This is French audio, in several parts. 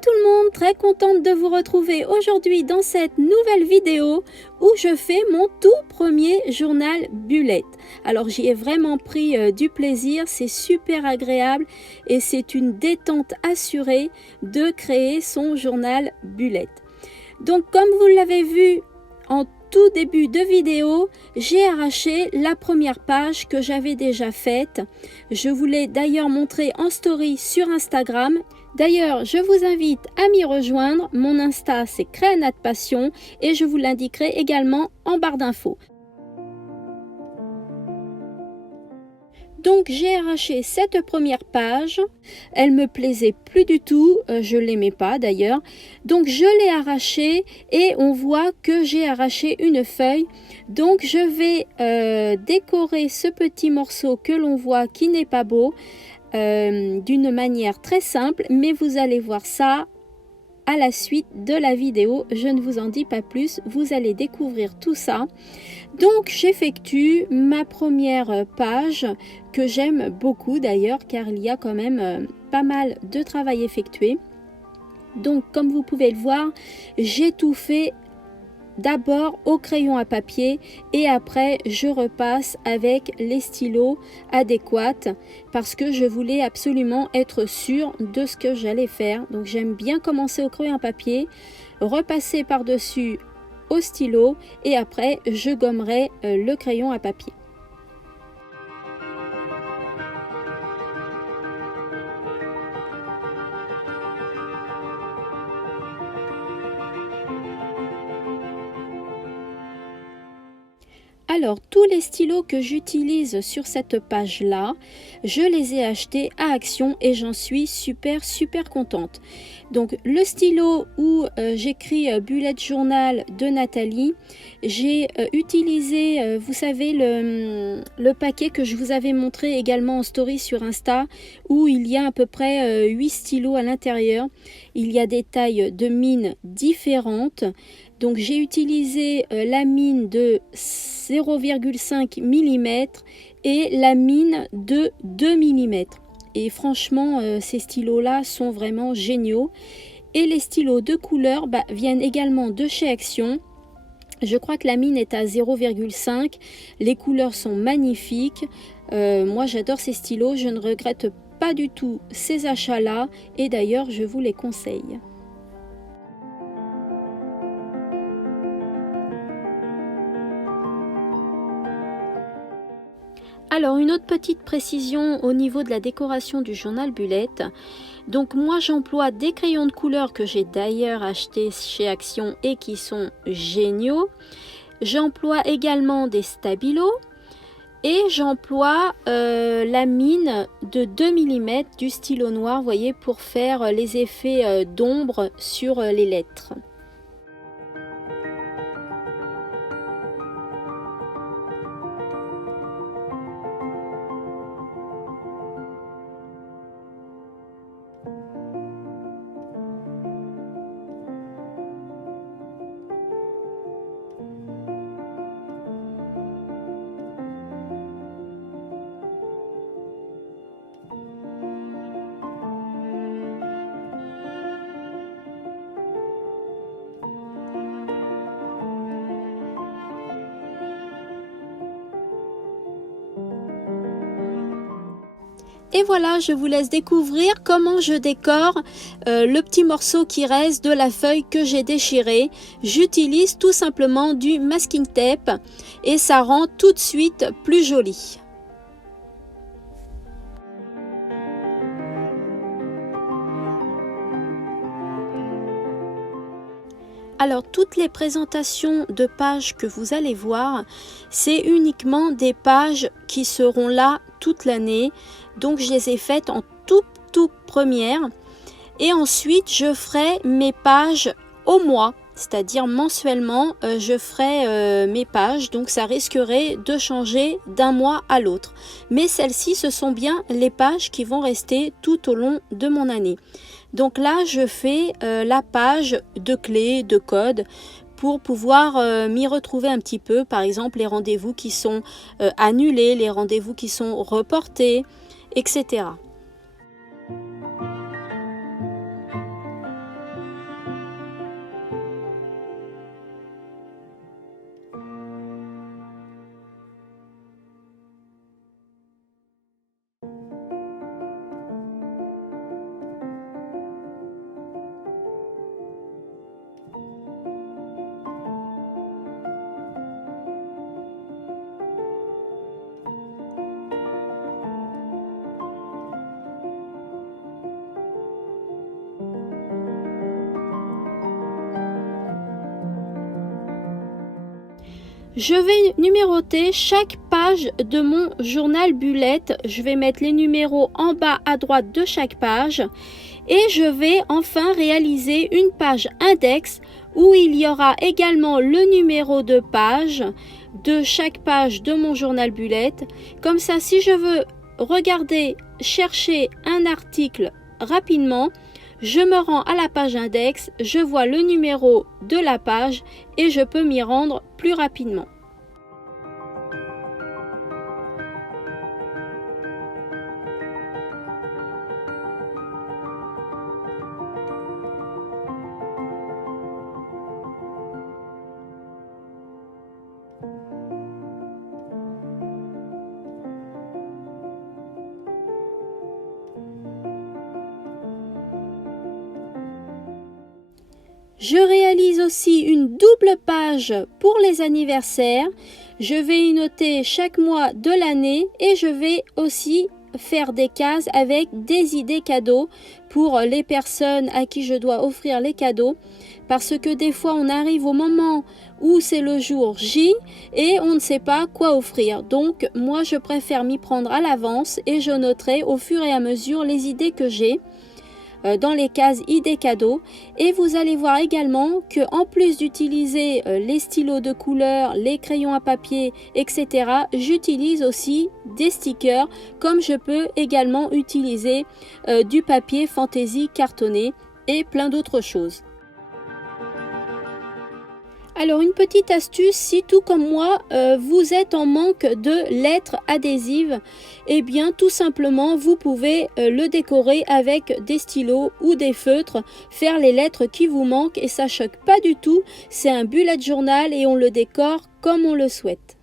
tout le monde, très contente de vous retrouver aujourd'hui dans cette nouvelle vidéo où je fais mon tout premier journal bullet. Alors j'y ai vraiment pris du plaisir, c'est super agréable et c'est une détente assurée de créer son journal bullet. Donc comme vous l'avez vu en tout début de vidéo, j'ai arraché la première page que j'avais déjà faite. Je vous l'ai d'ailleurs montré en story sur Instagram. D'ailleurs, je vous invite à m'y rejoindre. Mon Insta, c'est Créanat Passion et je vous l'indiquerai également en barre d'infos. Donc j'ai arraché cette première page, elle me plaisait plus du tout, je l'aimais pas d'ailleurs, donc je l'ai arrachée et on voit que j'ai arraché une feuille. Donc je vais décorer ce petit morceau que l'on voit qui n'est pas beau d'une manière très simple, mais vous allez voir ça à la suite de la vidéo. Je ne vous en dis pas plus, vous allez découvrir tout ça. Donc j'effectue ma première page que j'aime beaucoup d'ailleurs car il y a quand même pas mal de travail effectué. Donc comme vous pouvez le voir, j'ai tout fait d'abord au crayon à papier et après je repasse avec les stylos adéquats parce que je voulais absolument être sûre de ce que j'allais faire. Donc j'aime bien commencer au crayon à papier, repasser par-dessus au stylo et après je gommerai le crayon à papier. Alors, tous les stylos que j'utilise sur cette page-là, je les ai achetés à Action et j'en suis super contente. Donc, le stylo où j'écris Bullet Journal de Nathalie, j'ai utilisé, vous savez, le paquet que je vous avais montré également en story sur Insta, où il y a à peu près 8 stylos à l'intérieur. Il y a des tailles de mine différentes. Donc j'ai utilisé la mine de 0,5 mm et la mine de 2 mm. Et franchement, ces stylos-là sont vraiment géniaux. Et les stylos de couleur viennent également de chez Action. Je crois que la mine est à 0,5. Les couleurs sont magnifiques. Moi, j'adore ces stylos. Je ne regrette pas du tout ces achats-là. Et d'ailleurs, je vous les conseille. Alors une autre petite précision au niveau de la décoration du journal bullet. Donc moi j'emploie des crayons de couleur que j'ai d'ailleurs achetés chez Action et qui sont géniaux. J'emploie également des stabilos et j'emploie la mine de 2 mm du stylo noir, vous voyez, pour faire les effets d'ombre sur les lettres. Et voilà, je vous laisse découvrir comment je décore le petit morceau qui reste de la feuille que j'ai déchirée. J'utilise tout simplement du masking tape et ça rend tout de suite plus joli. Alors toutes les présentations de pages que vous allez voir, c'est uniquement des pages qui seront là toute l'année. Donc je les ai faites en toute première. Et ensuite je ferai mes pages au mois. C'est-à-dire mensuellement, je ferai mes pages. Donc ça risquerait de changer d'un mois à l'autre. Mais celles-ci, ce sont bien les pages qui vont rester tout au long de mon année. Donc là, je fais la page de clés, de codes pour pouvoir m'y retrouver un petit peu. Par exemple, les rendez-vous qui sont annulés, les rendez-vous qui sont reportés, etc. Je vais numéroter chaque page de mon journal bullet. Je vais mettre les numéros en bas à droite de chaque page et je vais enfin réaliser une page index où il y aura également le numéro de page de chaque page de mon journal bullet. Comme ça, si je veux regarder, chercher un article rapidement, je me rends à la page index, je vois le numéro de la page et je peux m'y rendre plus rapidement. Je réalise aussi une double page pour les anniversaires. Je vais y noter chaque mois de l'année et je vais aussi faire des cases avec des idées cadeaux pour les personnes à qui je dois offrir les cadeaux. Parce que des fois on arrive au moment où c'est le jour J et on ne sait pas quoi offrir. Donc moi je préfère m'y prendre à l'avance et je noterai au fur et à mesure les idées que j'ai dans les cases idées cadeaux. Et vous allez voir également que en plus d'utiliser les stylos de couleur, les crayons à papier, etc., j'utilise aussi des stickers, comme je peux également utiliser du papier fantaisie cartonné et plein d'autres choses. Alors une petite astuce, si tout comme moi vous êtes en manque de lettres adhésives, eh bien tout simplement vous pouvez le décorer avec des stylos ou des feutres, faire les lettres qui vous manquent et ça choque pas du tout, c'est un bullet journal et on le décore comme on le souhaite.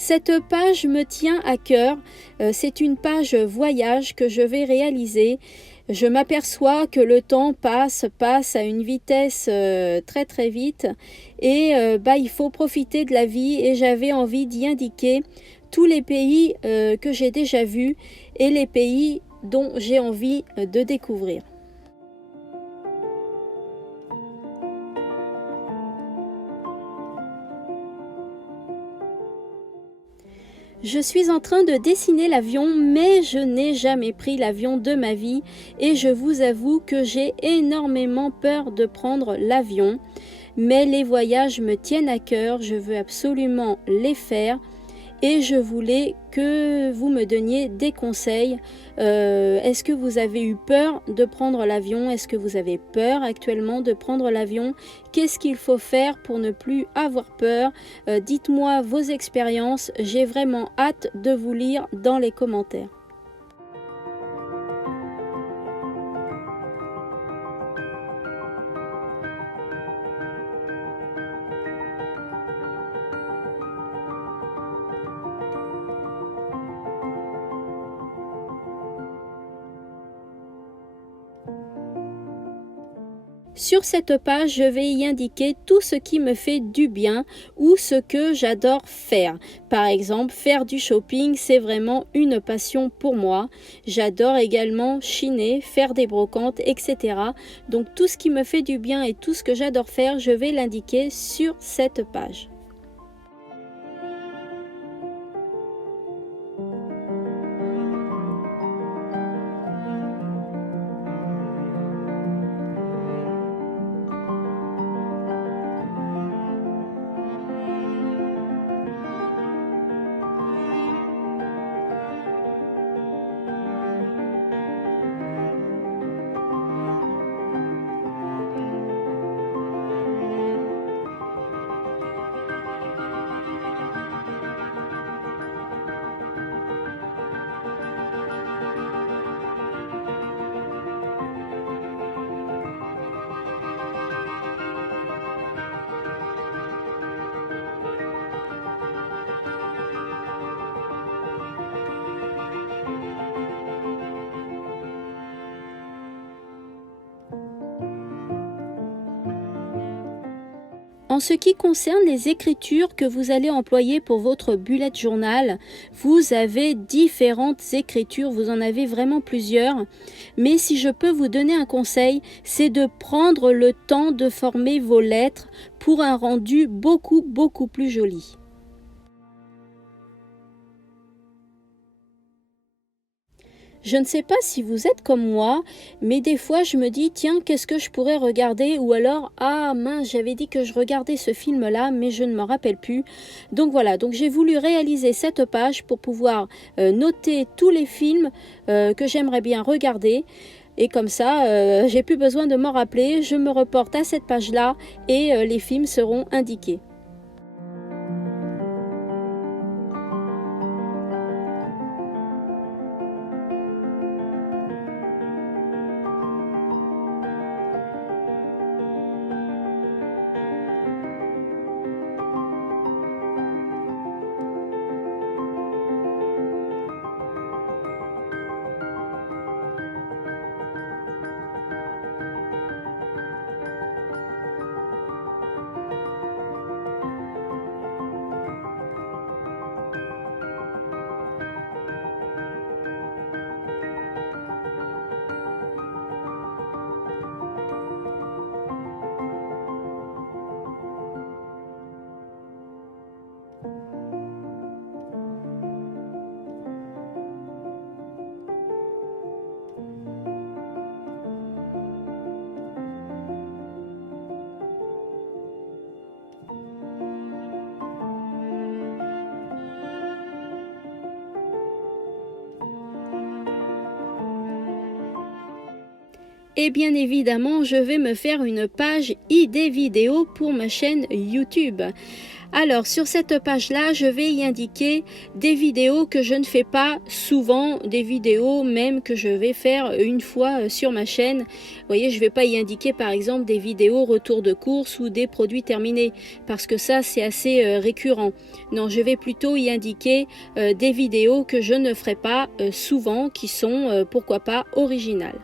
Cette page me tient à cœur, c'est une page voyage que je vais réaliser. Je m'aperçois que le temps passe à une vitesse très très vite et il faut profiter de la vie et j'avais envie d'y indiquer tous les pays que j'ai déjà vus et les pays dont j'ai envie de découvrir. Je suis en train de dessiner l'avion, mais je n'ai jamais pris l'avion de ma vie et je vous avoue que j'ai énormément peur de prendre l'avion. Mais les voyages me tiennent à cœur, je veux absolument les faire et je voulais que vous me donniez des conseils. Est-ce que vous avez eu peur de prendre l'avion? Est-ce que vous avez peur actuellement de prendre l'avion? Qu'est-ce qu'il faut faire pour ne plus avoir peur? Dites-moi vos expériences, j'ai vraiment hâte de vous lire dans les commentaires. Sur cette page, je vais y indiquer tout ce qui me fait du bien ou ce que j'adore faire. Par exemple, faire du shopping, c'est vraiment une passion pour moi. J'adore également chiner, faire des brocantes, etc. Donc tout ce qui me fait du bien et tout ce que j'adore faire, je vais l'indiquer sur cette page. En ce qui concerne les écritures que vous allez employer pour votre bullet journal, vous avez différentes écritures, vous en avez vraiment plusieurs. Mais si je peux vous donner un conseil, c'est de prendre le temps de former vos lettres pour un rendu beaucoup plus joli. Je ne sais pas si vous êtes comme moi, mais des fois je me dis, tiens, qu'est-ce que je pourrais regarder? Ou alors, ah mince, j'avais dit que je regardais ce film-là, mais je ne me rappelle plus. Donc voilà, donc j'ai voulu réaliser cette page pour pouvoir noter tous les films que j'aimerais bien regarder. Et comme ça, j'ai plus besoin de m'en rappeler, je me reporte à cette page-là et les films seront indiqués. Et bien évidemment, je vais me faire une page idées vidéo pour ma chaîne YouTube. Alors sur cette page-là, je vais y indiquer des vidéos que je ne fais pas souvent, des vidéos même que je vais faire une fois sur ma chaîne. Vous voyez, je ne vais pas y indiquer par exemple des vidéos retour de course ou des produits terminés, parce que ça c'est assez récurrent. Non, je vais plutôt y indiquer des vidéos que je ne ferai pas souvent, qui sont pourquoi pas originales.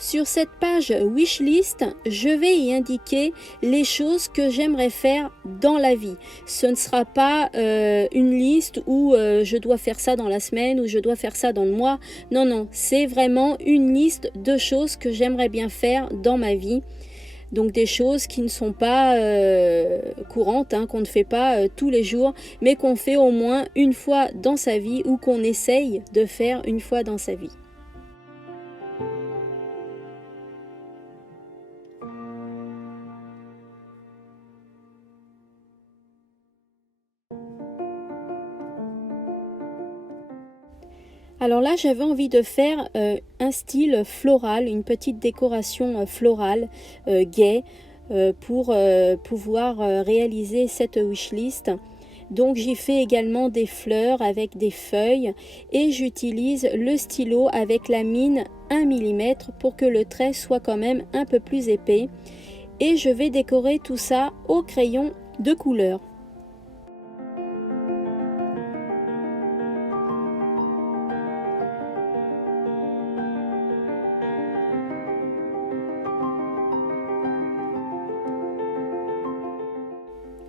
Sur cette page wishlist, je vais y indiquer les choses que j'aimerais faire dans la vie. Ce ne sera pas une liste où je dois faire ça dans la semaine ou je dois faire ça dans le mois. Non, non, c'est vraiment une liste de choses que j'aimerais bien faire dans ma vie. Donc des choses qui ne sont pas courantes, hein, qu'on ne fait pas tous les jours, mais qu'on fait au moins une fois dans sa vie ou qu'on essaye de faire une fois dans sa vie. Alors là, j'avais envie de faire un style floral, une petite décoration florale, gaie, pour pouvoir réaliser cette wishlist. Donc j'y fais également des fleurs avec des feuilles et j'utilise le stylo avec la mine 1 mm pour que le trait soit quand même un peu plus épais. Et je vais décorer tout ça au crayon de couleur.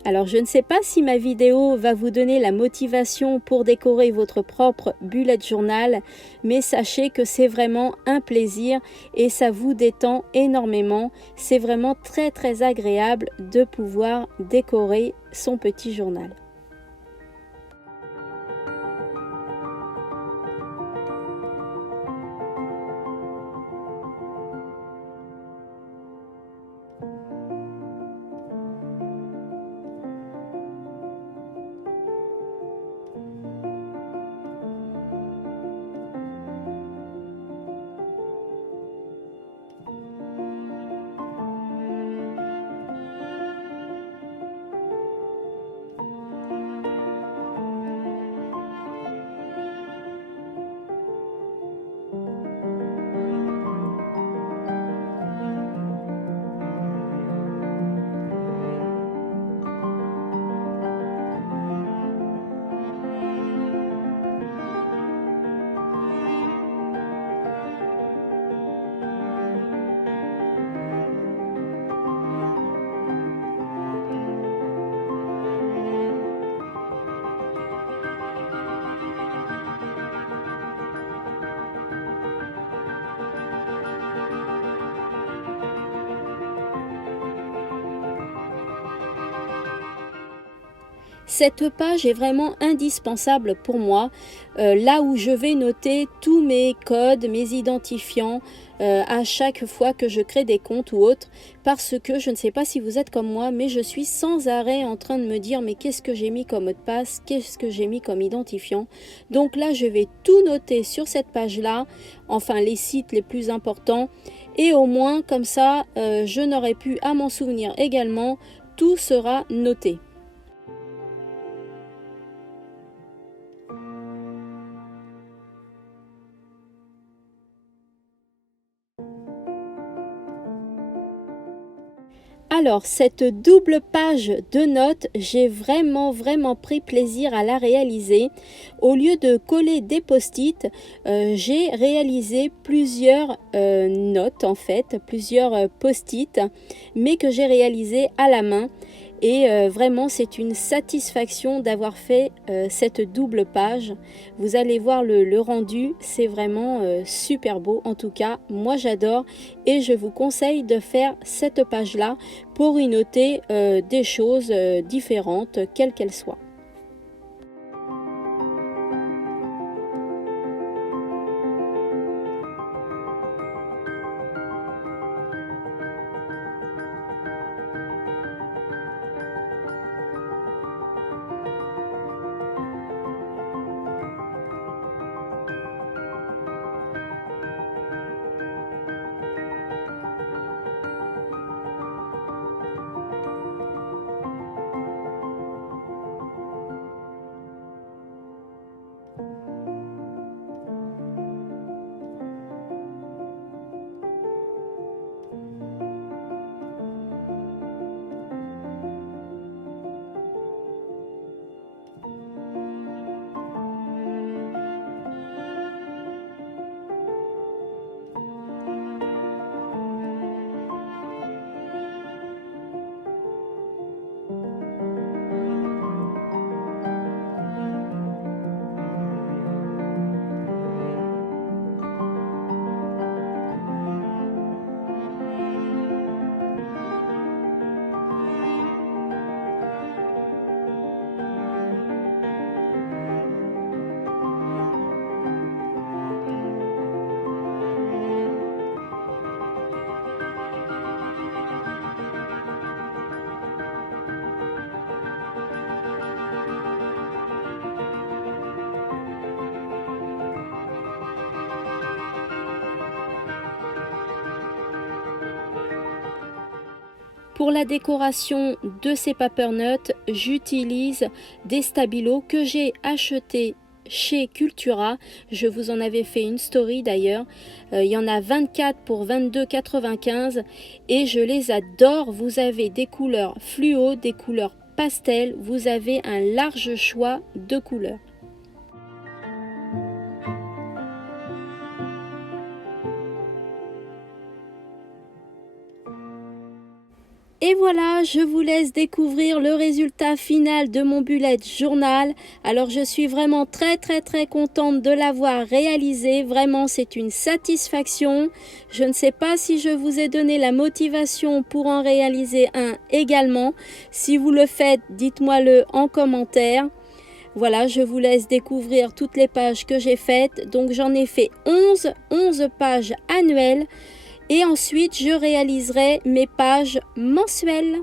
Alors je ne sais pas si ma vidéo va vous donner la motivation pour décorer votre propre bullet journal, mais sachez que c'est vraiment un plaisir et ça vous détend énormément. C'est vraiment très agréable de pouvoir décorer son petit journal. Cette page est vraiment indispensable pour moi, là où je vais noter tous mes codes, mes identifiants à chaque fois que je crée des comptes ou autres, parce que je ne sais pas si vous êtes comme moi, mais je suis sans arrêt en train de me dire mais qu'est-ce que j'ai mis comme mot de passe, qu'est-ce que j'ai mis comme identifiant. Donc là, je vais tout noter sur cette page-là, enfin les sites les plus importants, et au moins comme ça, je n'aurai plus à m'en souvenir également, tout sera noté. Alors, cette double page de notes, j'ai vraiment pris plaisir à la réaliser. Au lieu de coller des post-it, j'ai réalisé plusieurs notes en fait, plusieurs post-it, mais que j'ai réalisé à la main. Et vraiment, c'est une satisfaction d'avoir fait cette double page. Vous allez voir le rendu, c'est vraiment super beau. En tout cas, moi j'adore et je vous conseille de faire cette page-là pour y noter des choses différentes, quelles qu'elles soient. Pour la décoration de ces papernotes, j'utilise des stabilos que j'ai achetés chez Cultura. Je vous en avais fait une story d'ailleurs. Il y en a 24 pour 22,95 et je les adore. Vous avez des couleurs fluo, des couleurs pastel. Vous avez un large choix de couleurs. Et voilà, je vous laisse découvrir le résultat final de mon bullet journal. Alors je suis vraiment très contente de l'avoir réalisé. Vraiment, c'est une satisfaction. Je ne sais pas si je vous ai donné la motivation pour en réaliser un également. Si vous le faites, dites-moi-le en commentaire. Voilà, je vous laisse découvrir toutes les pages que j'ai faites. Donc j'en ai fait 11 pages annuelles. Et ensuite, je réaliserai mes pages mensuelles.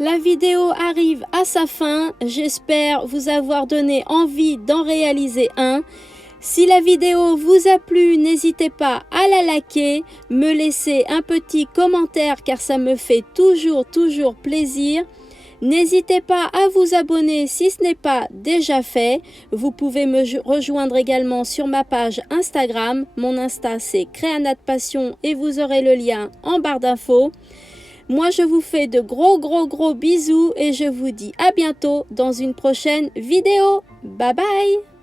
La vidéo arrive à sa fin. J'espère vous avoir donné envie d'en réaliser un. Si la vidéo vous a plu, n'hésitez pas à la liker, me laisser un petit commentaire car ça me fait toujours plaisir. N'hésitez pas à vous abonner si ce n'est pas déjà fait. Vous pouvez me rejoindre également sur ma page Instagram. Mon Insta c'est Créanat Passion et vous aurez le lien en barre d'infos. Moi je vous fais de gros bisous et je vous dis à bientôt dans une prochaine vidéo. Bye bye!